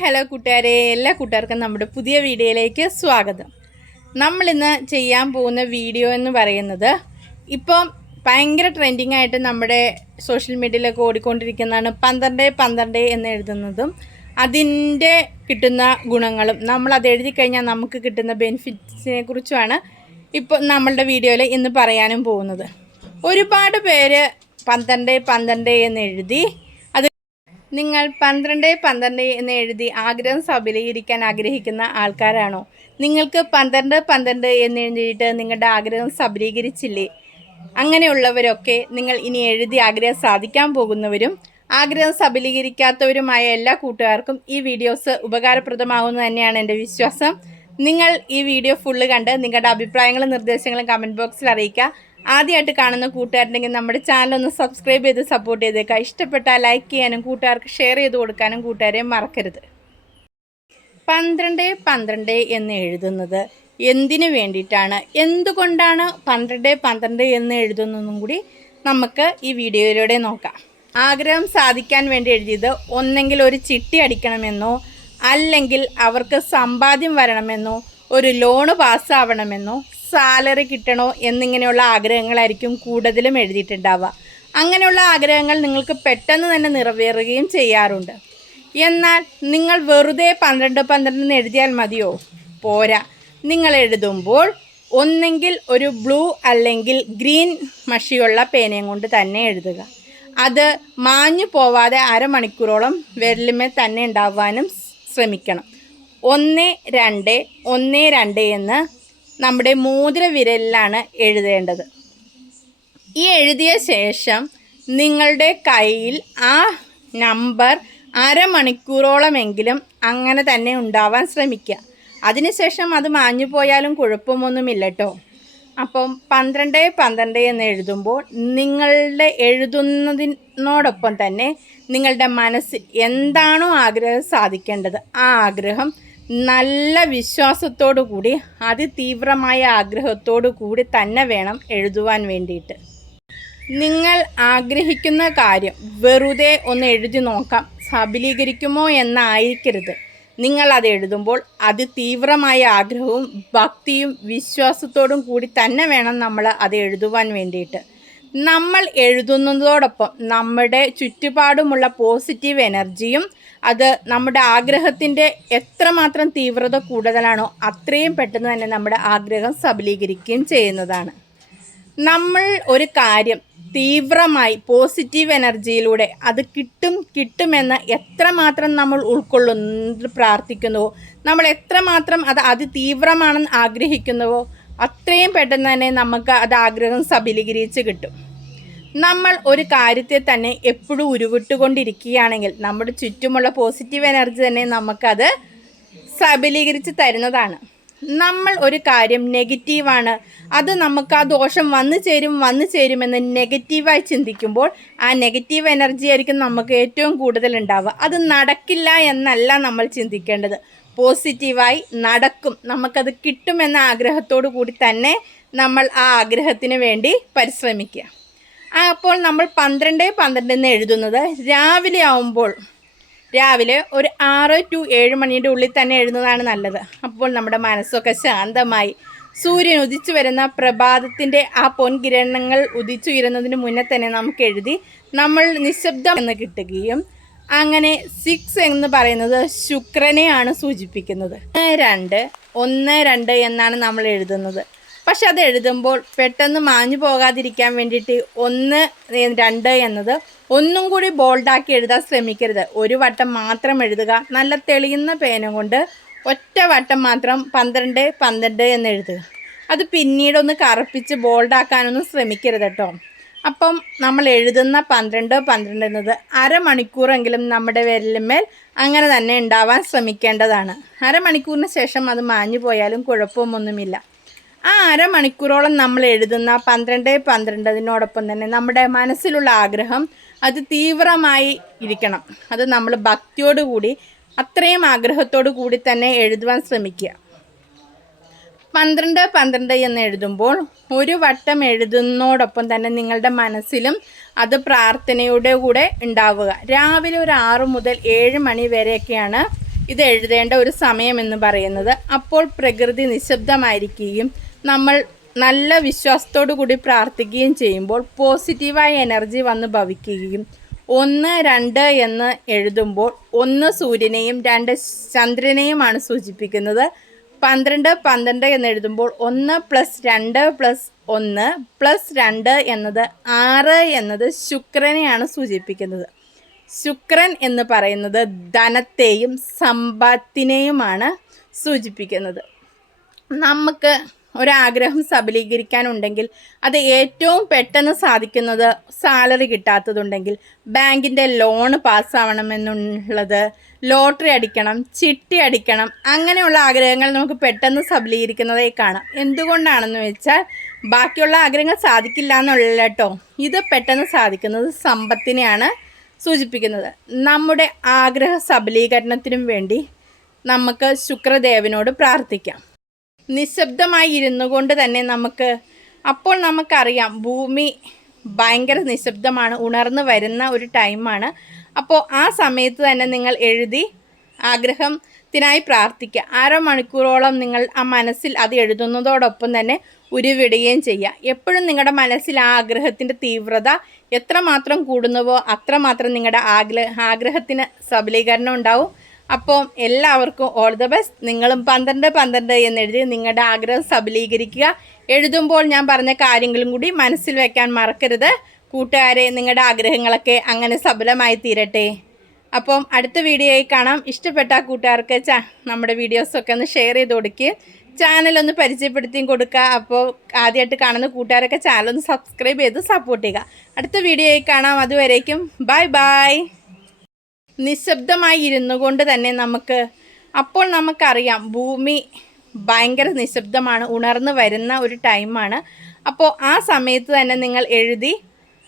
Hello കൂട്ടുകാരെ എല്ലാ കൂട്ടുകാർക്കും നമ്മുടെ പുതിയ വീഡിയോയിലേക്ക് സ്വാഗതം. നമ്മളിന്ന് ചെയ്യാൻ പോകുന്ന വീഡിയോ എന്ന് പറയുന്നത് ഇപ്പം ഭയങ്കര ട്രെൻഡിങ് ആയിട്ട് നമ്മുടെ സോഷ്യൽ മീഡിയയിലൊക്കെ ഓടിക്കൊണ്ടിരിക്കുന്നതാണ് പന്ത്രണ്ട് പന്ത്രണ്ട് എന്ന് എഴുതുന്നതും അതിന്റെ കിട്ടുന്ന ഗുണങ്ങളും. നമ്മൾ അത് എഴുതി കഴിഞ്ഞാൽ നമുക്ക് കിട്ടുന്ന ബെനിഫിറ്റ്സിനെ കുറിച്ചുമാണ് ഇപ്പോൾ നമ്മളുടെ വീഡിയോയിൽ ഇന്ന് പറയാനും പോകുന്നത്. ഒരുപാട് പേര് പന്ത്രണ്ട് പന്ത്രണ്ട് എന്ന് എഴുതി നിങ്ങൾ പന്ത്രണ്ട് പന്ത്രണ്ട് എന്ന് എഴുതി ആഗ്രഹം സഫലീകരിക്കാൻ ആഗ്രഹിക്കുന്ന ആൾക്കാരാണോ? നിങ്ങൾക്ക് പന്ത്രണ്ട് പന്ത്രണ്ട് എന്ന് എഴുതിയിട്ട് നിങ്ങളുടെ ആഗ്രഹം സഫലീകരിച്ചില്ലേ അങ്ങനെയുള്ളവരൊക്കെ നിങ്ങൾ ഇനി എഴുതി ആഗ്രഹം സാധിക്കാൻ പോകുന്നവരും ആഗ്രഹം സഫലീകരിക്കാത്തവരുമായ എല്ലാ കൂട്ടുകാർക്കും ഈ വീഡിയോസ് ഉപകാരപ്രദമാകുന്നു തന്നെയാണ് എന്റെ വിശ്വാസം. നിങ്ങൾ ഈ വീഡിയോ ഫുള്ള് കണ്ട് നിങ്ങളുടെ അഭിപ്രായങ്ങളും നിർദ്ദേശങ്ങളും കമന്റ് ബോക്സിൽ അറിയിക്കുക. ആദ്യമായിട്ട് കാണുന്ന കൂട്ടുകാരുണ്ടെങ്കിൽ നമ്മുടെ ചാനൽ ഒന്ന് സബ്സ്ക്രൈബ് ചെയ്ത് സപ്പോർട്ട് ചെയ്തേക്കുക. ഇഷ്ടപ്പെട്ടാൽ ലൈക്ക് ചെയ്യാനും കൂട്ടുകാർക്ക് ഷെയർ ചെയ്ത് കൊടുക്കാനും കൂട്ടുകാരെ മറക്കരുത്. പന്ത്രണ്ട് പന്ത്രണ്ട് എന്ന് എഴുതുന്നത് എന്തിനു വേണ്ടിയിട്ടാണ്? എന്തുകൊണ്ടാണ് പന്ത്രണ്ട് പന്ത്രണ്ട് എന്ന് എഴുതുന്നതും കൂടി നമുക്ക് ഈ വീഡിയോയിലൂടെ നോക്കാം. ആഗ്രഹം സാധിക്കാൻ വേണ്ടി എഴുതിയത് ഒന്നെങ്കിൽ ഒരു ചിട്ടി അടിക്കണമെന്നോ അല്ലെങ്കിൽ അവർക്ക് സമ്പാദ്യം വരണമെന്നോ ഒരു ലോണ് പാസ്സാവണമെന്നോ സാലറി കിട്ടണോ എന്നിങ്ങനെയുള്ള ആഗ്രഹങ്ങളായിരിക്കും കൂടുതലും എഴുതിയിട്ടുണ്ടാവുക. അങ്ങനെയുള്ള ആഗ്രഹങ്ങൾ നിങ്ങൾക്ക് പെട്ടെന്ന് തന്നെ നിറവേറുകയും ചെയ്യാറുണ്ട്. എന്നാൽ നിങ്ങൾ വെറുതെ പന്ത്രണ്ട് പന്ത്രണ്ട് എന്ന് എഴുതിയാൽ മതിയോ? പോരാ. നിങ്ങൾ എഴുതുമ്പോൾ ഒന്നെങ്കിൽ ഒരു ബ്ലൂ അല്ലെങ്കിൽ ഗ്രീൻ മഷിയുള്ള പേനയും കൊണ്ട് തന്നെ എഴുതുക. അത് മാഞ്ഞു പോവാതെ അരമണിക്കൂറോളം വിരലുമേ തന്നെ ഉണ്ടാവാനും ശ്രമിക്കണം. ഒന്ന് രണ്ട് ഒന്ന് രണ്ട് എന്ന് നമ്മുടെ മോതിര വിരലിലാണ് എഴുതേണ്ടത്. ഈ എഴുതിയ ശേഷം നിങ്ങളുടെ കയ്യിൽ ആ നമ്പർ അരമണിക്കൂറോളമെങ്കിലും അങ്ങനെ തന്നെ ഉണ്ടാവാൻ ശ്രമിക്കുക അതിനുശേഷം അത് മാഞ്ഞു പോയാലും കുഴപ്പമൊന്നുമില്ല കേട്ടോ അപ്പം പന്ത്രണ്ട് പന്ത്രണ്ട് എന്ന് എഴുതുമ്പോൾ നിങ്ങളുടെ എഴുതുന്നതിനോടൊപ്പം തന്നെ നിങ്ങളുടെ മനസ്സിൽ എന്താണോ ആഗ്രഹം സാധിക്കേണ്ടത് ആ ആഗ്രഹം നല്ല വിശ്വാസത്തോടു കൂടി അതിതീവ്രമായ ആഗ്രഹത്തോടു കൂടി തന്നെ വേണം എഴുതുവാൻ വേണ്ടിയിട്ട്. നിങ്ങൾ ആഗ്രഹിക്കുന്ന കാര്യം വെറുതെ ഒന്ന് എഴുതി നോക്കാം. സബലീകരിക്കുമോ എന്നായിരിക്കരുത്. നിങ്ങൾ അത് എഴുതുമ്പോൾ അത് തീവ്രമായ ആഗ്രഹവും ഭക്തിയും വിശ്വാസത്തോടും കൂടി തന്നെ വേണം നമ്മൾ അത് എഴുതുവാൻ വേണ്ടിയിട്ട്. നമ്മൾ എഴുതുന്നതോടൊപ്പം നമ്മുടെ ചുറ്റുപാടുമുള്ള പോസിറ്റീവ് എനർജിയും അത് നമ്മുടെ ആഗ്രഹത്തിന്റെ എത്രമാത്രം തീവ്രത കൂടുതലാണോ അത്രയും പെട്ടെന്ന് തന്നെ നമ്മുടെ ആഗ്രഹം സബലീകരിക്കുകയും ചെയ്യുന്നതാണ്. നമ്മൾ ഒരു കാര്യം തീവ്രമായി പോസിറ്റീവ് എനർജിയിലൂടെ അത് കിട്ടും കിട്ടുമെന്ന് എത്രമാത്രം നമ്മൾ ഉൾക്കൊള്ളുന്നു പ്രാർത്ഥിക്കുന്നുവോ നമ്മൾ എത്രമാത്രം അത് അതിതീവ്രമാണെന്ന് ആഗ്രഹിക്കുന്നുവോ അത്രയും പെട്ടെന്ന് തന്നെ നമുക്ക് അത് ആഗ്രഹം സബലീകരിച്ച് കിട്ടും. നമ്മൾ ഒരു കാര്യത്തെ തന്നെ എപ്പോഴും ഉരുവിട്ടുകൊണ്ടിരിക്കുകയാണെങ്കിൽ നമ്മുടെ ചുറ്റുമുള്ള പോസിറ്റീവ് എനർജി തന്നെ നമുക്കത് സബലീകരിച്ച് തരുന്നതാണ്. നമ്മൾ ഒരു കാര്യം നെഗറ്റീവാണ് അത് നമുക്ക് ആ ദോഷം വന്നു ചേരും വന്നു ചേരുമെന്ന് നെഗറ്റീവായി ചിന്തിക്കുമ്പോൾ ആ നെഗറ്റീവ് എനർജി ആയിരിക്കും നമുക്ക് ഏറ്റവും കൂടുതൽ ഉണ്ടാവുക. അത് നടക്കില്ല എന്നല്ല നമ്മൾ ചിന്തിക്കേണ്ടത്. പോസിറ്റീവായി നടക്കും. നമുക്കത് കിട്ടുമെന്ന ആഗ്രഹത്തോടു കൂടി തന്നെ നമ്മൾ ആ ആഗ്രഹത്തിന് വേണ്ടി പരിശ്രമിക്കുക. അപ്പോൾ നമ്മൾ പന്ത്രണ്ട് പന്ത്രണ്ട് എന്ന് എഴുതുന്നത്. രാവിലെ ആവുമ്പോൾ രാവിലെ ഒരു ആറ് ടു ഏഴ് മണിയുടെ ഉള്ളിൽ തന്നെ എഴുതുന്നതാണ് നല്ലത്. അപ്പോൾ നമ്മുടെ മനസ്സൊക്കെ ശാന്തമായി. സൂര്യൻ ഉദിച്ചു വരുന്ന പ്രഭാതത്തിന്റെ ആ പൊൻകിരണങ്ങൾ ഉദിച്ചുയരുന്നതിന് മുന്നേ തന്നെ നമുക്ക് എഴുതി നമ്മൾ നിശബ്ദം എന്ന് കിട്ടുകയും അങ്ങനെ സിക്സ് എന്ന് പറയുന്നത് ശുക്രനെയാണ് സൂചിപ്പിക്കുന്നത്. രണ്ട് ഒന്ന് രണ്ട് എന്നാണ് നമ്മൾ എഴുതുന്നത്. പക്ഷെ അത് എഴുതുമ്പോൾ പെട്ടെന്ന് മാഞ്ഞു പോകാതിരിക്കാൻ വേണ്ടിയിട്ട് ഒന്ന് രണ്ട് എന്നത് ഒന്നും കൂടി ബോൾഡാക്കി എഴുതാൻ ശ്രമിക്കരുത്. ഒരു വട്ടം മാത്രം എഴുതുക. നല്ല തെളിയുന്ന പേന കൊണ്ട് ഒറ്റ വട്ടം മാത്രം പന്ത്രണ്ട് പന്ത്രണ്ട് എന്ന് എഴുതുക. അത് പിന്നീടൊന്ന് കറുപ്പിച്ച് ബോൾഡാക്കാനൊന്നും ശ്രമിക്കരുത് കേട്ടോ. അപ്പം നമ്മൾ എഴുതുന്ന പന്ത്രണ്ട് പന്ത്രണ്ട് എന്നത് അരമണിക്കൂറെങ്കിലും നമ്മുടെ വിരലിന്മേൽ അങ്ങനെ തന്നെ ഉണ്ടാവാൻ ശ്രമിക്കേണ്ടതാണ്. അരമണിക്കൂറിന് ശേഷം അത് മാഞ്ഞു പോയാലും കുഴപ്പമൊന്നുമില്ല. ആ അരമണിക്കൂറോളം നമ്മൾ എഴുതുന്ന പന്ത്രണ്ട് പന്ത്രണ്ടതിനോടൊപ്പം തന്നെ നമ്മുടെ മനസ്സിലുള്ള ആഗ്രഹം അത് തീവ്രമായി ഇരിക്കണം. അത് നമ്മൾ ഭക്തിയോടുകൂടി അത്രയും ആഗ്രഹത്തോടു കൂടി തന്നെ എഴുതുവാൻ ശ്രമിക്കുക. പന്ത്രണ്ട് പന്ത്രണ്ട് എന്ന് എഴുതുമ്പോൾ ഒരു വട്ടം എഴുതുന്നതോടൊപ്പം തന്നെ നിങ്ങളുടെ മനസ്സിലും അത് പ്രാർത്ഥനയുടെ കൂടെ ഉണ്ടാവുക. രാവിലെ ഒരു ആറ് മുതൽ ഏഴ് മണി വരെയൊക്കെയാണ് ഇത് എഴുതേണ്ട ഒരു സമയം എന്ന് പറയുന്നത്. അപ്പോൾ പ്രകൃതി നിശബ്ദമായിരിക്കുകയും നമ്മൾ നല്ല വിശ്വാസത്തോടു കൂടി പ്രാർത്ഥിക്കുകയും ചെയ്യുമ്പോൾ പോസിറ്റീവായ എനർജി വന്ന് ഭവിക്കുകയും ഒന്ന് രണ്ട് എന്ന് എഴുതുമ്പോൾ ഒന്ന് സൂര്യനെയും രണ്ട് ചന്ദ്രനെയുമാണ് സൂചിപ്പിക്കുന്നത്. പന്ത്രണ്ട് പന്ത്രണ്ട് എന്ന് എഴുതുമ്പോൾ ഒന്ന് പ്ലസ് രണ്ട് പ്ലസ് ഒന്ന് പ്ലസ് രണ്ട് എന്നത് ആറ് എന്നത് ശുക്രനെയാണ് സൂചിപ്പിക്കുന്നത്. ശുക്രൻ എന്ന് പറയുന്നത് ധനത്തെയും സമ്പത്തിനെയുമാണ് സൂചിപ്പിക്കുന്നത്. നമുക്ക് ഒരാഗ്രഹം സബലീകരിക്കാനുണ്ടെങ്കിൽ അത് ഏറ്റവും പെട്ടെന്ന് സാധിക്കുന്നത് സാലറി കിട്ടാത്തതുണ്ടെങ്കിൽ ബാങ്കിന്റെ ലോണ് പാസ്സാവണമെന്നുള്ളത് ലോട്ടറി അടിക്കണം ചിട്ടി അടിക്കണം അങ്ങനെയുള്ള ആഗ്രഹങ്ങൾ നമുക്ക് പെട്ടെന്ന് സബലീകരിക്കുന്നതായി കാണാം. എന്തുകൊണ്ടാണെന്ന് വെച്ചാൽ ബാക്കിയുള്ള ആഗ്രഹങ്ങൾ സാധിക്കില്ല എന്നുള്ള കേട്ടോ. ഇത് പെട്ടെന്ന് സാധിക്കുന്നത് സമ്പത്തിനെയാണ് സൂചിപ്പിക്കുന്നത്. നമ്മുടെ ആഗ്രഹ സബലീകരണത്തിനും വേണ്ടി നമുക്ക് ശുക്രദേവനോട് പ്രാർത്ഥിക്കാം. നിശബ്ദമായി ഇരുന്നു കൊണ്ട് തന്നെ നമുക്ക് അപ്പോൾ നമുക്കറിയാം ഭൂമി ഭയങ്കര നിശബ്ദമാണ് ഉണർന്നു വരുന്ന ഒരു ടൈമാണ്. അപ്പോൾ ആ സമയത്ത് തന്നെ നിങ്ങൾ എഴുതി ആഗ്രഹത്തിനായി പ്രാർത്ഥിക്കുക. അരമണിക്കൂറോളം നിങ്ങൾ ആ മനസ്സിൽ അത് എഴുതുന്നതോടൊപ്പം തന്നെ ഉരുവിടുകയും ചെയ്യുക. എപ്പോഴും നിങ്ങളുടെ മനസ്സിൽ ആ ആഗ്രഹത്തിന്റെ തീവ്രത എത്രമാത്രം കൂടുന്നുവോ അത്രമാത്രം നിങ്ങളുടെ ആഗ്രഹ ആഗ്രഹത്തിന് സബലീകരണം ഉണ്ടാവും. അപ്പോൾ എല്ലാവർക്കും ഓൾ ദ ബെസ്റ്റ് നിങ്ങളും പന്ത്രണ്ട് പന്ത്രണ്ട് എന്നെഴുതി നിങ്ങളുടെ ആഗ്രഹം സബലീകരിക്കുക. എഴുതുമ്പോൾ ഞാൻ പറഞ്ഞ കാര്യങ്ങളും കൂടി മനസ്സിൽ വെക്കാൻ മറക്കരുത്. കൂട്ടുകാരെ നിങ്ങളുടെ ആഗ്രഹങ്ങളൊക്കെ അങ്ങനെ സബലമായി തീരട്ടെ. അപ്പം അടുത്ത വീഡിയോയിൽ കാണാം. ഇഷ്ടപ്പെട്ട കൂട്ടുകാർക്ക് ച നമ്മുടെ വീഡിയോസൊക്കെ ഒന്ന് ഷെയർ ചെയ്ത് കൊടുക്കുക ചാനലൊന്ന് പരിചയപ്പെടുത്തിയും കൊടുക്കുക അപ്പോൾ ആദ്യമായിട്ട് കാണുന്ന കൂട്ടുകാരൊക്കെ ചാനലൊന്ന് സബ്സ്ക്രൈബ് ചെയ്ത് സപ്പോർട്ട് ചെയ്യുക. അടുത്ത വീഡിയോയിൽ കാണാം. അതുവരേക്കും ബൈ ബൈ നിശബ്ദമായി ഇരുന്നു കൊണ്ട് തന്നെ നമുക്ക് അപ്പോൾ നമുക്കറിയാം ഭൂമി ഭയങ്കര നിശബ്ദമാണ് ഉണർന്നു വരുന്ന ഒരു ടൈമാണ്. അപ്പോൾ ആ സമയത്ത് തന്നെ നിങ്ങൾ എഴുതി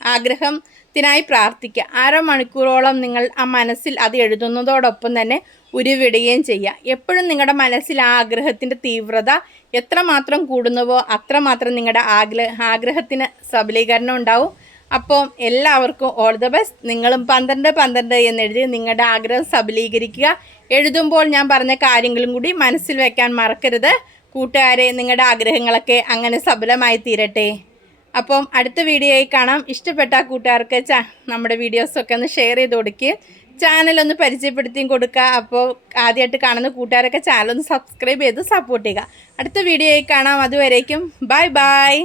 ആഗ്രഹത്തിനായി പ്രാർത്ഥിക്കുക. അരമണിക്കൂറോളം നിങ്ങൾ ആ മനസ്സിൽ അത് എഴുതുന്നതോടൊപ്പം തന്നെ ഉരുവിടുകയും ചെയ്യുക. എപ്പോഴും നിങ്ങളുടെ മനസ്സിൽ ആ ആഗ്രഹത്തിന്റെ തീവ്രത എത്രമാത്രം കൂടുന്നുവോ അത്രമാത്രം നിങ്ങളുടെ ആഗ്രഹ ആഗ്രഹത്തിന് സബലീകരണം ഉണ്ടാവും. അപ്പോൾ എല്ലാവർക്കും ഓൾ ദ ബെസ്റ്റ് നിങ്ങളും പന്ത്രണ്ട് പന്ത്രണ്ട് എന്നെഴുതി നിങ്ങളുടെ ആഗ്രഹം സബലീകരിക്കുക. എഴുതുമ്പോൾ ഞാൻ പറഞ്ഞ കാര്യങ്ങളും കൂടി മനസ്സിൽ വെക്കാൻ മറക്കരുത്. കൂട്ടുകാരെ നിങ്ങളുടെ ആഗ്രഹങ്ങളൊക്കെ അങ്ങനെ സബലമായി തീരട്ടെ. അപ്പം അടുത്ത വീഡിയോയിൽ കാണാം. ഇഷ്ടപ്പെട്ട കൂട്ടുകാർക്ക് ച നമ്മുടെ വീഡിയോസൊക്കെ ഒന്ന് ഷെയർ ചെയ്ത് കൊടുക്കുക ചാനലൊന്ന് പരിചയപ്പെടുത്തിയും കൊടുക്കുക അപ്പോൾ ആദ്യമായിട്ട് കാണുന്ന കൂട്ടുകാരൊക്കെ ചാനലൊന്ന് സബ്സ്ക്രൈബ് ചെയ്ത് സപ്പോർട്ട് ചെയ്യുക. അടുത്ത വീഡിയോയിൽ കാണാം. അതുവരേക്കും ബൈ ബൈ